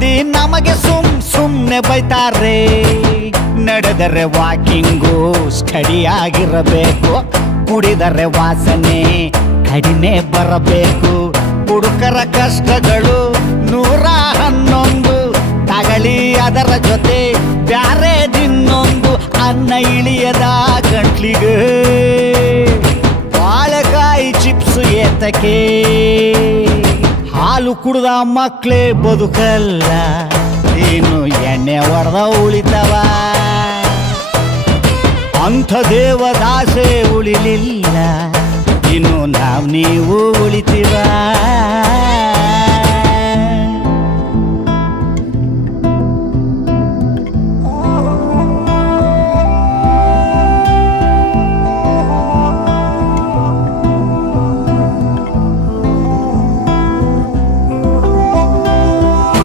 ಮಂದಿ ನಮಗೆ ಸುಮ್ ಸುಮ್ಮನೆ ಬೈತಾರೆ. ನಡೆದರೆ ವಾಕಿಂಗು ಸ್ಟಡಿಯಾಗಿರಬೇಕು. ಕುಡಿದರೆ ವಾಸನೆ ಕಡಿಮೆ ಬರಬೇಕು. ಹುಡುಕರ ಕಷ್ಟಗಳು ನೂರ ಹನ್ನೊಂದು ತಗಳಿ ಅದರ ಜೊತೆ ಬ್ಯಾರೆ ದಿನ್ನೊಂದು ಅನ್ನ ಇಳಿಯದ ಗಂಟ್ಲಿಗೆ. ಬಾಳೆಕಾಯಿ ಚಿಪ್ಸು ಏತಕ್ಕೆ? ಹಾಲು ಕುಡ್ದ ಮಕ್ಳೇ ಬದುಕಲ್ಲ ಏನು ಎಣ್ಣೆ ಹೊಡೆದ ಉಳಿತವ. ಅಂಥ ದೇವದಾಸೆ ಉಳಿಲಿಲ್ಲ, ಇನ್ನು ನಾವು ನೀವು ಉಳಿತೀವ.